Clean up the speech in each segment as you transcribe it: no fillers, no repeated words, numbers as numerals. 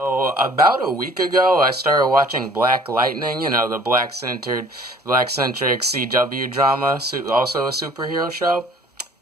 So about a week ago, I started watching Black Lightning, the black-centric CW drama, also a superhero show.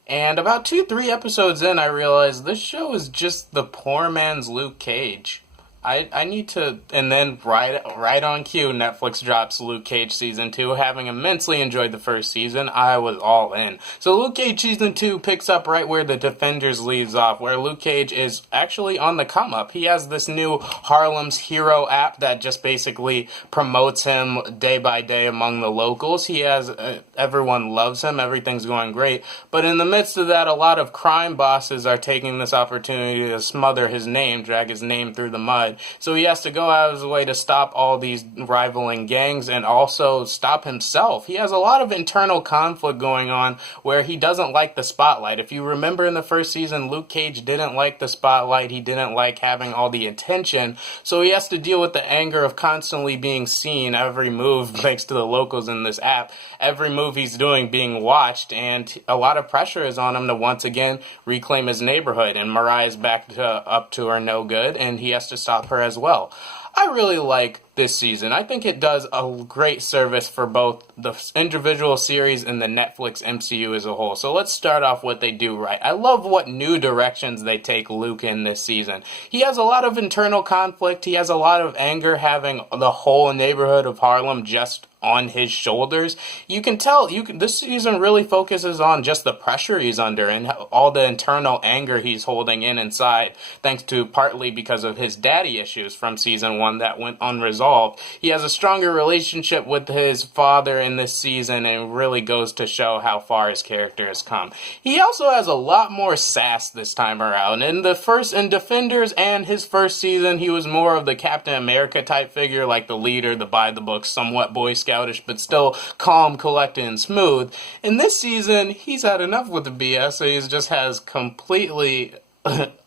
And about two, three episodes in, I realized this show is just the poor man's Luke Cage. I need to, and then right on cue, Netflix drops Luke Cage Season 2. Having immensely enjoyed the first season, I was all in. So Luke Cage Season 2 picks up right where the Defenders leaves off, where Luke Cage is actually on the come up. He has this new Harlem's Hero app that just basically promotes him day by day among the locals. He has, everyone loves him, everything's going great. But in the midst of that, a lot of crime bosses are taking this opportunity to smother his name, drag his name through the mud. So he has to go out of his way to stop all these rivaling gangs and also stop himself. He has a lot of internal conflict going on where he doesn't like the spotlight. If you remember in the first season, Luke Cage didn't like the spotlight. He didn't like having all the attention. So he has to deal with the anger of constantly being seen. Every move, thanks to the locals in this app, every move he's doing being watched, and a lot of pressure is on him to once again reclaim his neighborhood. And Mariah's up to her no good, and he has to stop her as well. I really like this season. I think it does a great service for both the individual series and the Netflix MCU as a whole. So let's start off what they do right. I love what new directions they take Luke in this season. He has a lot of internal conflict. He has a lot of anger having the whole neighborhood of Harlem just on his shoulders. You can tell this season really focuses on just the pressure he's under and all the internal anger he's holding inside, thanks to partly because of his daddy issues from season 1 that went unresolved. He has a stronger relationship with his father in this season, and it really goes to show how far his character has come. He also has a lot more sass this time around. In Defenders and his first season, he was more of the Captain America type figure, like the leader, the by the book, somewhat Boy Scoutish, but still calm, collected, and smooth. In this season, he's had enough with the BS, so he just has completely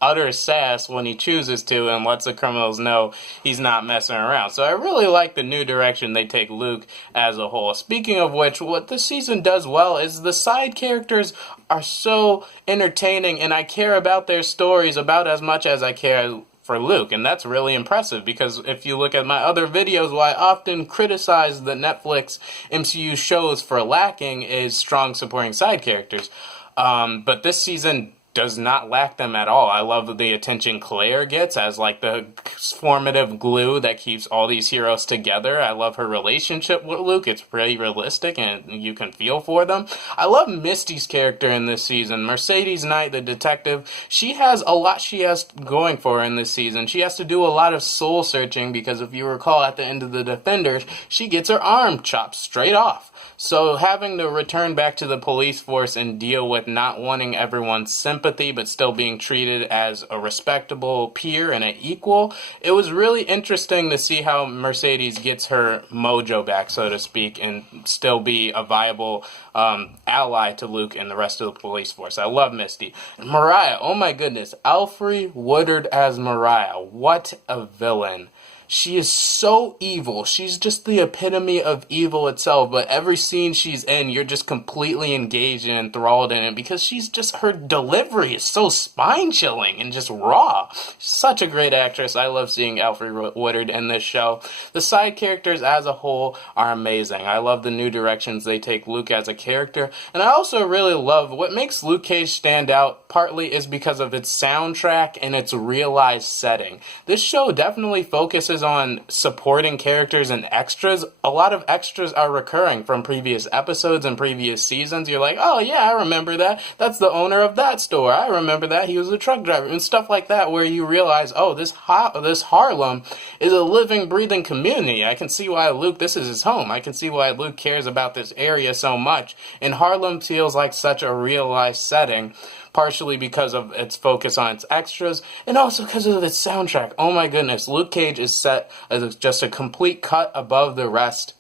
utter sass when he chooses to and lets the criminals know he's not messing around. So I really like the new direction they take Luke as a whole. Speaking of which, what this season does well is the side characters are so entertaining, and I care about their stories about as much as I care for Luke, and that's really impressive because if you look at my other videos, what I often criticize the Netflix MCU shows for lacking is strong supporting side characters. But this season does not lack them at all. I love the attention Claire gets as like the formative glue that keeps all these heroes together. I love her relationship with Luke. It's pretty realistic and you can feel for them. I love Misty's character in this season. Mercedes Knight, the detective, she has a lot she has going for her in this season. She has to do a lot of soul searching because if you recall at the end of the Defenders, she gets her arm chopped straight off. So having to return back to the police force and deal with not wanting everyone's sympathy but still being treated as a respectable peer and an equal, it was really interesting to see how Mercedes gets her mojo back, so to speak, and still be a viable ally to Luke and the rest of the police force. I love Misty. Mariah, oh my goodness, Alfre Woodard as Mariah. What a villain. She is so evil. She's just the epitome of evil itself. But every scene she's in, you're just completely engaged and enthralled in it because her delivery is so spine-chilling and just raw. She's such a great actress. I love seeing Alfre Woodard in this show. The side characters as a whole are amazing. I love the new directions they take Luke as a character. And I also really love what makes Luke Cage stand out partly is because of its soundtrack and its realized setting. This show definitely focuses on supporting characters and extras. A lot of extras are recurring from previous episodes and previous seasons. You're like, oh yeah, I remember that. That's the owner of that store. I remember that. He was a truck driver and stuff like that, where you realize, oh, this Harlem is a living, breathing community. I can see why this is his home. I can see why Luke cares about this area so much. And Harlem feels like such a realized setting, partially because of its focus on its extras, and also because of its soundtrack. Oh my goodness, Luke Cage is set as just a complete cut above the rest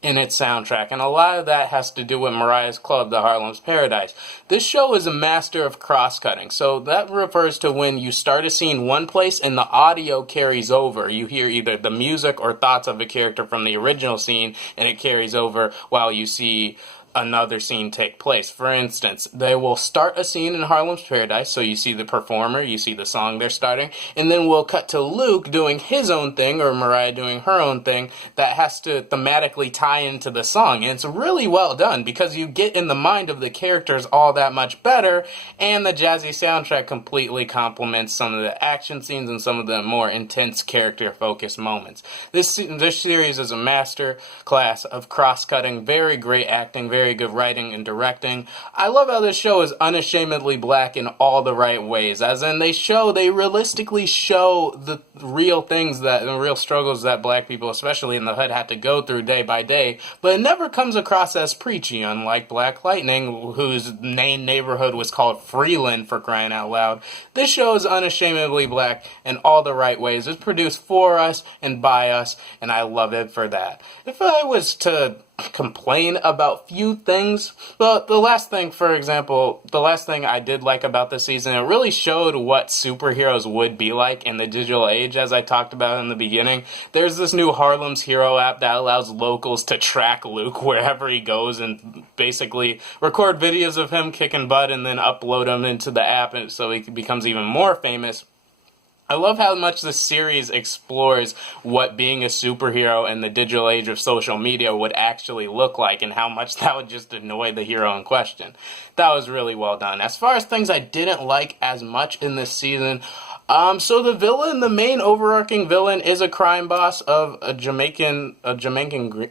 in its soundtrack, and a lot of that has to do with Mariah's Club, the Harlem's Paradise. This show is a master of cross-cutting, so that refers to when you start a scene one place and the audio carries over. You hear either the music or thoughts of a character from the original scene, and it carries over while you see another scene take place. For instance, they will start a scene in Harlem's Paradise, so you see the performer, you see the song they're starting, and then we'll cut to Luke doing his own thing, or Mariah doing her own thing, that has to thematically tie into the song. And it's really well done, because you get in the mind of the characters all that much better, and the jazzy soundtrack completely complements some of the action scenes and some of the more intense character-focused moments. This series is a master class of cross-cutting, very great acting, very good writing and directing. I love how this show is unashamedly black in all the right ways, as in they realistically show the real things the real struggles that black people, especially in the hood, had to go through day by day, but it never comes across as preachy, unlike Black Lightning, whose main neighborhood was called Freeland, for crying out loud. This show is unashamedly black in all the right ways. It's produced for us and by us, and I love it for that. If I was to complain about few things, but the last thing I did like about this season, it really showed what superheroes would be like in the digital age, as I talked about in the beginning. There's this new Harlem's Hero app that allows locals to track Luke wherever he goes and basically record videos of him kicking butt and then upload them into the app so he becomes even more famous. I love how much this series explores what being a superhero in the digital age of social media would actually look like, and how much that would just annoy the hero in question. That was really well done. As far as things I didn't like as much in this season, so the main overarching villain is a crime boss of a Jamaican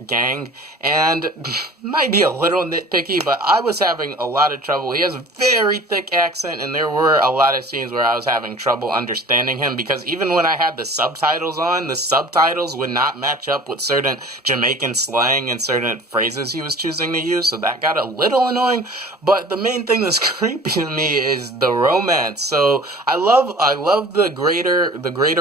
gang, and might be a little nitpicky, but I was having a lot of trouble. He has a very thick accent, and there were a lot of scenes where I was having trouble understanding him, because even when I had the subtitles on, the subtitles would not match up with certain Jamaican slang and certain phrases he was choosing to use, so that got a little annoying. But the main thing that's creepy to me is the romance. So I love the greater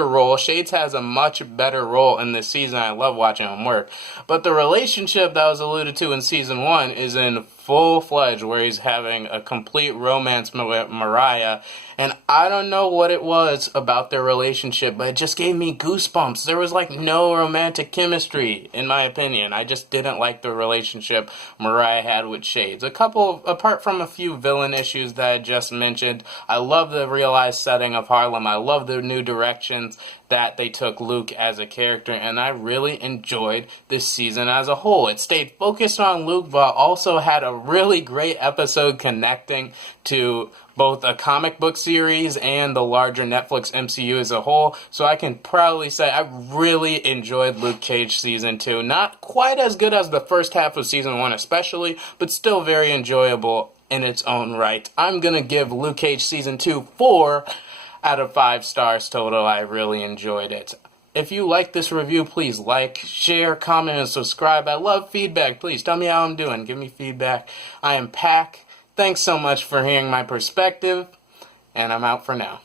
role. Shades has a much better role in this season. I love watching him work. But the relationship that was alluded to in season 1 is in full-fledged, where he's having a complete romance with Mariah, and I don't know what it was about their relationship, but it just gave me goosebumps. There was no romantic chemistry, in my opinion. I just didn't like the relationship Mariah had with Shades. Apart from a few villain issues that I just mentioned, I love the realized setting of Harlem. I love the new directions that they took Luke as a character, and I really enjoyed this season as a whole. It stayed focused on Luke, but also had a really great episode connecting to both a comic book series and the larger Netflix MCU as a whole. So I can proudly say I really enjoyed Luke Cage Season 2. Not quite as good as the first half of Season 1 especially, but still very enjoyable in its own right. I'm gonna give Luke Cage Season 2 4 out of 5 stars total. I really enjoyed it. If you like this review, please like, share, comment, and subscribe. I love feedback. Please tell me how I'm doing. Give me feedback. I am Pac. Thanks so much for hearing my perspective, and I'm out for now.